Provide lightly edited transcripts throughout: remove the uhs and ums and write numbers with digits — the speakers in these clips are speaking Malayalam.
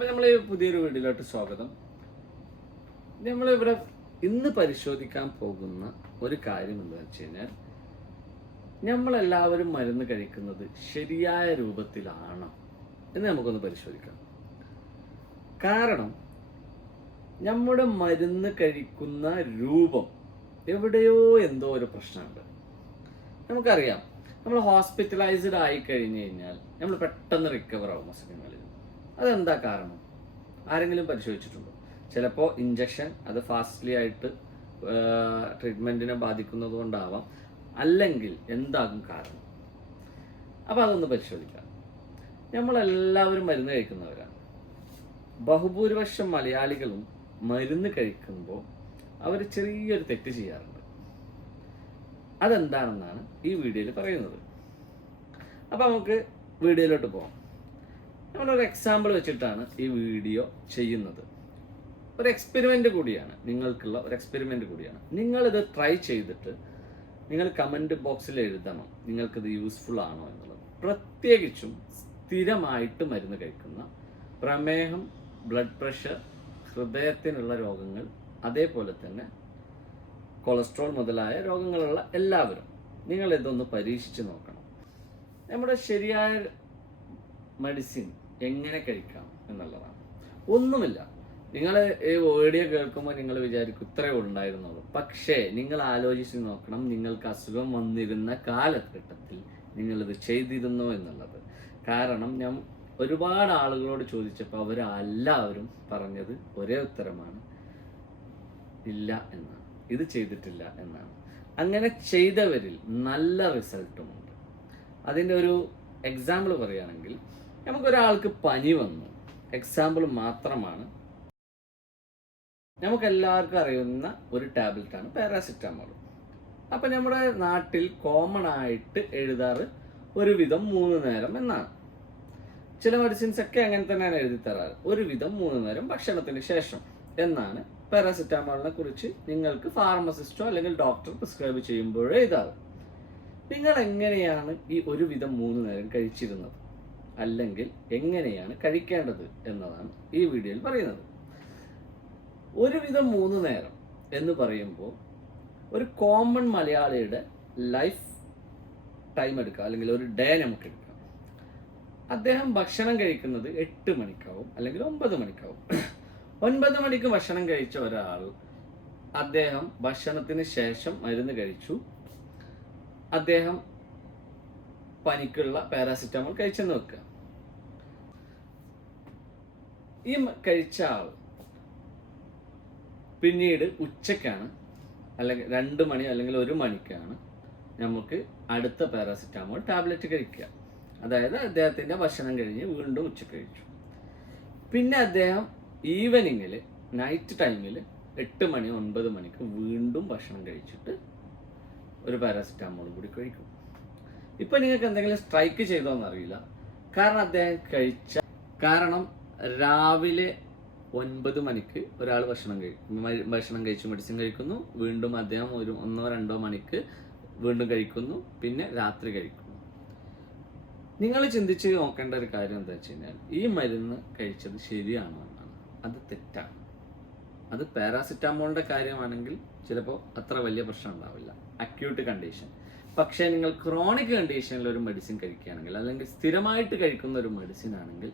അപ്പോൾ നമ്മൾ പുതിയൊരു വീഡിയോയിലോട്ട് സ്വാഗതം. നമ്മളിവിടെ ഇന്ന് പരിശോധിക്കാൻ പോകുന്ന ഒരു കാര്യം എന്താണെന്ന് വെച്ച് കഴിഞ്ഞാൽ, നമ്മളെല്ലാവരും മരുന്ന് കഴിക്കുന്നത് ശരിയായ രൂപത്തിലാണോ എന്ന് നമുക്കൊന്ന് പരിശോധിക്കാം. കാരണം നമ്മുടെ മരുന്ന് കഴിക്കുന്ന രൂപം എവിടെയോ എന്തോ ഒരു പ്രശ്നമുണ്ട്. നമുക്കറിയാം, നമ്മൾ ഹോസ്പിറ്റലൈസ്ഡ് ആയി കഴിഞ്ഞു കഴിഞ്ഞാൽ നമ്മൾ പെട്ടെന്ന് റിക്കവർ ആവും അസുഖങ്ങളിൽ. അതെന്താ കാരണം? ആരെങ്കിലും പരിശോധിച്ചിട്ടുണ്ടോ? ചിലപ്പോൾ ഇഞ്ചക്ഷൻ അത് ഫാസ്റ്റ്ലി ആയിട്ട് ട്രീറ്റ്മെൻറ്റിനെ ബാധിക്കുന്നത് കൊണ്ടാവാം, അല്ലെങ്കിൽ എന്താകും കാരണം? അപ്പോൾ അതൊന്ന് പരിശോധിക്കാം. നമ്മളെല്ലാവരും മരുന്ന് കഴിക്കുന്നവരാണ്. ബഹുഭൂരിപക്ഷം മലയാളികളും മരുന്ന് കഴിക്കുമ്പോൾ അവർ ചെറിയൊരു തെറ്റ് ചെയ്യാറുണ്ട്. അതെന്താണെന്നാണ് ഈ വീഡിയോയിൽ പറയുന്നത്. അപ്പോൾ നമുക്ക് വീഡിയോയിലോട്ട് പോകാം. നമ്മളൊരു എക്സാമ്പിൾ വെച്ചിട്ടാണ് ഈ വീഡിയോ ചെയ്യുന്നത്. ഒരു എക്സ്പെരിമെൻ്റ് കൂടിയാണ്, നിങ്ങൾക്കുള്ള ഒരു എക്സ്പെരിമെൻ്റ് കൂടിയാണ്. നിങ്ങളിത് ട്രൈ ചെയ്തിട്ട് നിങ്ങൾ കമൻറ്റ് ബോക്സിൽ എഴുതണം നിങ്ങൾക്കിത് യൂസ്ഫുൾ ആണോ എന്നുള്ളത്. പ്രത്യേകിച്ചും സ്ഥിരമായിട്ട് മരുന്ന് കഴിക്കുന്ന പ്രമേഹം, ബ്ലഡ് പ്രഷർ, ഹൃദയത്തിനുള്ള രോഗങ്ങൾ, അതേപോലെ തന്നെ കൊളസ്ട്രോൾ മുതലായ രോഗങ്ങളുള്ള എല്ലാവരും നിങ്ങളിതൊന്ന് പരീക്ഷിച്ച് നോക്കണം. നമ്മുടെ ശരിയായ മെഡിസിൻ എങ്ങനെ കഴിക്കാം എന്നുള്ളതാണ്. ഒന്നുമില്ല, നിങ്ങൾ ഈ വീഡിയോ കേൾക്കുമ്പോൾ നിങ്ങൾ വിചാരിക്കും ഇത്രയേ ഉണ്ടായിരുന്നുള്ളൂ. പക്ഷേ നിങ്ങൾ ആലോചിച്ച് നോക്കണം, നിങ്ങൾക്ക് അസുഖം വന്നിരുന്ന കാലഘട്ടത്തിൽ നിങ്ങളിത് ചെയ്തിരുന്നോ എന്നുള്ളത്. കാരണം ഞാൻ ഒരുപാട് ആളുകളോട് ചോദിച്ചപ്പോൾ അവരെല്ലാവരും പറഞ്ഞത് ഒരേ ഉത്തരമാണ്, ഇല്ല എന്നാണ്, ഇത് ചെയ്തിട്ടില്ല എന്നാണ്. അങ്ങനെ ചെയ്തവരിൽ നല്ല റിസൾട്ടുമുണ്ട്. അതിൻ്റെ ഒരു എക്സാമ്പിൾ പറയുകയാണെങ്കിൽ, നമുക്കൊരാൾക്ക് പനി വന്നു, എക്സാമ്പിൾ മാത്രമാണ്. നമുക്കെല്ലാവർക്കും അറിയുന്ന ഒരു ടാബ്ലറ്റാണ് പാരാസിറ്റമോൾ. അപ്പം നമ്മുടെ നാട്ടിൽ കോമൺ ആയിട്ട് എഴുതാറ് ഒരുവിധം 3 നേരം എന്നാണ്. ചില മെഡിസിൻസ് ഒക്കെ അങ്ങനെ തന്നെയാണ് എഴുതി തരാറ്, ഒരുവിധം 3 നേരം ഭക്ഷണത്തിന് ശേഷം എന്നാണ് പാരാസിറ്റമോളിനെ കുറിച്ച് നിങ്ങൾക്ക് ഫാർമസിസ്റ്റോ അല്ലെങ്കിൽ ഡോക്ടർ പ്രിസ്ക്രൈബ് ചെയ്യുമ്പോഴേ എഴുതാറ്. നിങ്ങൾ എങ്ങനെയാണ് ഈ ഒരുവിധം 3 നേരം കഴിച്ചിരുന്നത്, അല്ലെങ്കിൽ എങ്ങനെയാണ് കഴിക്കേണ്ടത് എന്നതാണ് ഈ വീഡിയോയിൽ പറയുന്നത്. ഒരുവിധം 3 നേരം എന്ന് പറയുമ്പോൾ ഒരു കോമൺ മലയാളിയുടെ ലൈഫ് ടൈം എടുക്കാം, അല്ലെങ്കിൽ ഒരു ഡേ നമുക്ക് എടുക്കാം. അദ്ദേഹം ഭക്ഷണം കഴിക്കുന്നത് 8 മണിക്കാവും അല്ലെങ്കിൽ 9 മണിക്കാവും. 9 മണിക്ക് ഭക്ഷണം കഴിച്ച ഒരാൾ, അദ്ദേഹം ഭക്ഷണത്തിന് ശേഷം മരുന്ന് കഴിച്ചു, അദ്ദേഹം പനിക്കുള്ള പാരാസിറ്റമോൾ കഴിച്ചെന്ന് വെക്കുക. ഈ കഴിച്ച ആൾ പിന്നീട് ഉച്ചയ്ക്കാണ്, അല്ലെങ്കിൽ 2 മണി അല്ലെങ്കിൽ 1 മണിക്കാണ് നമുക്ക് അടുത്ത പാരാസിറ്റമോൾ ടാബ്ലറ്റ് കഴിക്കുക. അതായത് അദ്ദേഹത്തിൻ്റെ ഭക്ഷണം കഴിഞ്ഞ് വീണ്ടും ഉച്ചയ്ക്ക് കഴിച്ചു. പിന്നെ അദ്ദേഹം ഈവനിങ്ങിൽ, നൈറ്റ് ടൈമിൽ 8 മണി 9 മണിക്ക് വീണ്ടും ഭക്ഷണം കഴിച്ചിട്ട് ഒരു പാരാസിറ്റമോൾ കൂടി കഴിക്കും. ഇപ്പം നിങ്ങൾക്ക് എന്തെങ്കിലും സ്ട്രൈക്ക് ചെയ്തോന്നറിയില്ല. കാരണം അദ്ദേഹം കാരണം രാവിലെ 9 മണിക്ക് ഒരാൾ ഭക്ഷണം കഴിച്ചു മെഡിസിൻ കഴിക്കുന്നു, വീണ്ടും അദ്ദേഹം ഒരു 1-2 മണിക്ക് വീണ്ടും കഴിക്കുന്നു, പിന്നെ രാത്രി കഴിക്കുന്നു. നിങ്ങൾ ചിന്തിച്ച് നോക്കേണ്ട ഒരു കാര്യം എന്താ വെച്ച് കഴിഞ്ഞാൽ, ഈ മരുന്ന് കഴിച്ചത് ശരിയാണോ എന്നാണ്. അത് തെറ്റാണ്. അത് പാരാസിറ്റമോളിൻ്റെ കാര്യമാണെങ്കിൽ ചിലപ്പോൾ അത്ര വലിയ പ്രശ്നം ഉണ്ടാവില്ല, അക്യൂട്ട് കണ്ടീഷൻ. പക്ഷേ നിങ്ങൾ ക്രോണിക് കണ്ടീഷനിൽ ഒരു മെഡിസിൻ കഴിക്കുകയാണെങ്കിൽ, അല്ലെങ്കിൽ സ്ഥിരമായിട്ട് കഴിക്കുന്ന ഒരു മെഡിസിൻ ആണെങ്കിൽ,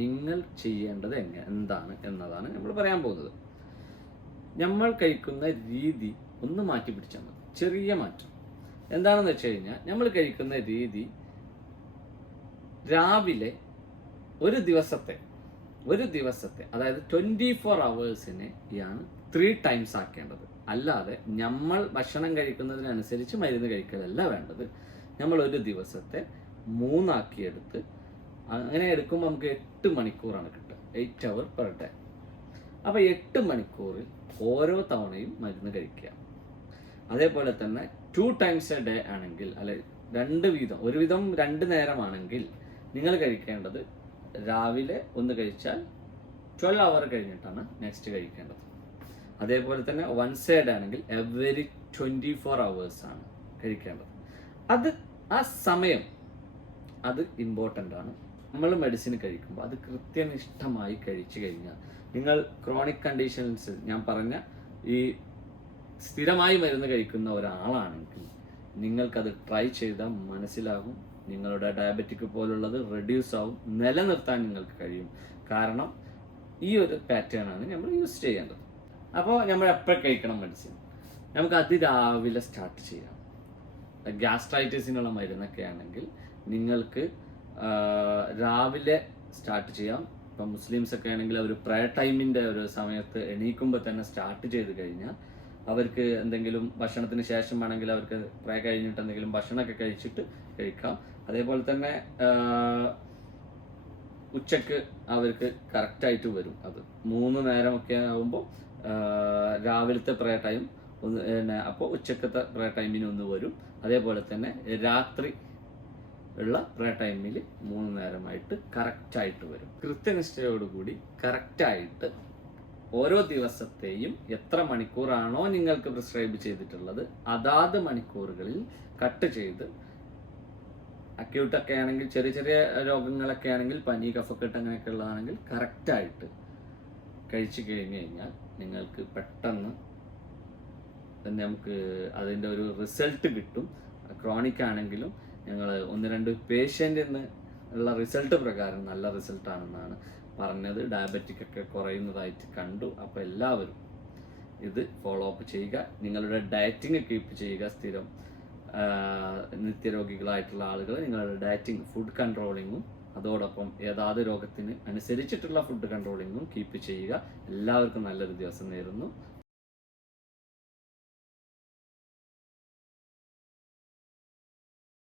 നിങ്ങൾ ചെയ്യേണ്ടത് എന്താണ് എന്നതാണ് നമ്മൾ പറയാൻ പോകുന്നത്. നമ്മൾ കഴിക്കുന്ന രീതി ഒന്ന് മാറ്റി പിടിച്ചാൽ മതി, ചെറിയ മാറ്റം. എന്താണെന്ന് വെച്ച് കഴിഞ്ഞാൽ, നമ്മൾ കഴിക്കുന്ന രീതി രാവിലെ ഒരു ദിവസത്തെ അതായത് 24 hours-നെയാണ് 3 times ആക്കേണ്ടത്. അല്ലാതെ നമ്മൾ ഭക്ഷണം കഴിക്കുന്നതിനനുസരിച്ച് മരുന്ന് കഴിക്കലല്ല വേണ്ടത്. നമ്മൾ ഒരു ദിവസത്തെ 3 ആക്കിയെടുത്ത്, അങ്ങനെ എടുക്കുമ്പോൾ നമുക്ക് 8 മണിക്കൂറാണ് കിട്ടുക, 8 hours per day. അപ്പോൾ 8 മണിക്കൂറിൽ ഓരോ തവണയും മരുന്ന് കഴിക്കുക. അതേപോലെ തന്നെ 2 times a day ആണെങ്കിൽ, അല്ലെ 2 വീതം, ഒരുവിധം 2 നേരമാണെങ്കിൽ നിങ്ങൾ കഴിക്കേണ്ടത് രാവിലെ ഒന്ന് കഴിച്ചാൽ 12 hours കഴിഞ്ഞിട്ടാണ് നെക്സ്റ്റ് കഴിക്കേണ്ടത്. അതേപോലെ തന്നെ 1 day ആണെങ്കിൽ എവറി 24 hours ആണ് കഴിക്കേണ്ടത്. ആ സമയം അത് ഇമ്പോർട്ടൻ്റ് ആണ്. നമ്മൾ മെഡിസിൻ കഴിക്കുമ്പോൾ അത് കൃത്യനിഷ്ഠമായി കഴിച്ചു കഴിഞ്ഞാൽ നിങ്ങൾ ക്രോണിക് കണ്ടീഷൻസ് ഞാൻ പറഞ്ഞ ഈ സ്ഥിരമായി മരുന്ന് കഴിക്കുന്ന ഒരാളാണെങ്കിൽ നിങ്ങൾക്കത് ട്രൈ ചെയ്താൽ മനസ്സിലാകും. നിങ്ങളുടെ ഡയബറ്റിക് പോലുള്ളത് റെഡ്യൂസ് ആവും, നിലനിർത്താൻ നിങ്ങൾക്ക് കഴിയും. കാരണം ഈ ഒരു പാറ്റേൺ ആണ് നമ്മൾ യൂസ് ചെയ്യേണ്ടത്. അപ്പോൾ നമ്മൾ എപ്പോഴും കഴിക്കണം മെഡിസിൻ? നമുക്ക് അതിരാവിലെ സ്റ്റാർട്ട് ചെയ്യാം. ഗ്യാസ്ട്രൈറ്റിസിനുള്ള മരുന്നൊക്കെ ആണെങ്കിൽ നിങ്ങൾക്ക് രാവിലെ സ്റ്റാർട്ട് ചെയ്യാം. ഇപ്പം മുസ്ലിംസ് ഒക്കെ ആണെങ്കിൽ അവർ പ്രയർ ടൈമിൻ്റെ ഒരു സമയത്ത് എണീക്കുമ്പോൾ തന്നെ സ്റ്റാർട്ട് ചെയ്ത് കഴിഞ്ഞാൽ അവർക്ക് എന്തെങ്കിലും ഭക്ഷണത്തിന് ശേഷം വേണമെങ്കിൽ അവർക്ക് പ്രയർ കഴിഞ്ഞിട്ട് എന്തെങ്കിലും ഭക്ഷണമൊക്കെ കഴിച്ചിട്ട് കഴിക്കാം. അതേപോലെ തന്നെ ഉച്ചക്ക് അവർക്ക് കറക്റ്റായിട്ട് വരും. അത് 3 നേരമൊക്കെ ആകുമ്പോൾ രാവിലത്തെ പ്രയർ ടൈം ഒന്ന് അപ്പോൾ ഉച്ചക്കത്തെ പ്രയർ ടൈമിന് ഒന്ന് വരും. അതേപോലെ തന്നെ രാത്രി ഉള്ള പ്രയർ ടൈമിൽ 3 നേരമായിട്ട് കറക്റ്റായിട്ട് വരും. കൃത്യനിഷ്ഠയോടുകൂടി കറക്റ്റായിട്ട് ഓരോ ദിവസത്തെയും എത്ര മണിക്കൂറാണോ നിങ്ങൾക്ക് പ്രിസ്ക്രൈബ് ചെയ്തിട്ടുള്ളത് അതാത് മണിക്കൂറുകളിൽ കട്ട് ചെയ്ത്, അക്യൂട്ടൊക്കെ ആണെങ്കിൽ ചെറിയ ചെറിയ രോഗങ്ങളൊക്കെ ആണെങ്കിൽ പനി കഫക്കെട്ട് അങ്ങനെയൊക്കെ ഉള്ളതാണെങ്കിൽ കറക്റ്റായിട്ട് കഴിച്ചു കഴിഞ്ഞ് കഴിഞ്ഞാൽ നിങ്ങൾക്ക് പെട്ടെന്ന് തന്നെ നമുക്ക് അതിൻ്റെ ഒരു റിസൾട്ട് കിട്ടും. ക്രോണിക് ആണെങ്കിലും ഞങ്ങൾ 1-2 പേഷ്യൻ്റിൽ നിന്ന് ഉള്ള റിസൾട്ട് പ്രകാരം നല്ല റിസൾട്ടാണെന്നാണ് പറഞ്ഞത്. ഡയബറ്റിക് ഒക്കെ കുറയുന്നതായിട്ട് കണ്ടു. അപ്പോൾ എല്ലാവരും ഇത് ഫോളോ അപ്പ് ചെയ്യുക. നിങ്ങളുടെ ഡയറ്റിങ് കീപ്പ് ചെയ്യുക. സ്ഥിരം നിത്യരോഗികളായിട്ടുള്ള ആളുകൾ നിങ്ങളുടെ ഡയറ്റിങ്, ഫുഡ് കൺട്രോളിങ്ങും അതോടൊപ്പം ഏതാത് രോഗത്തിന് അനുസരിച്ചിട്ടുള്ള ഫുഡ് കൺട്രോളിങ്ങും കീപ്പ് ചെയ്യുക. എല്ലാവർക്കും നല്ലൊരു ദിവസം നേരുന്നു.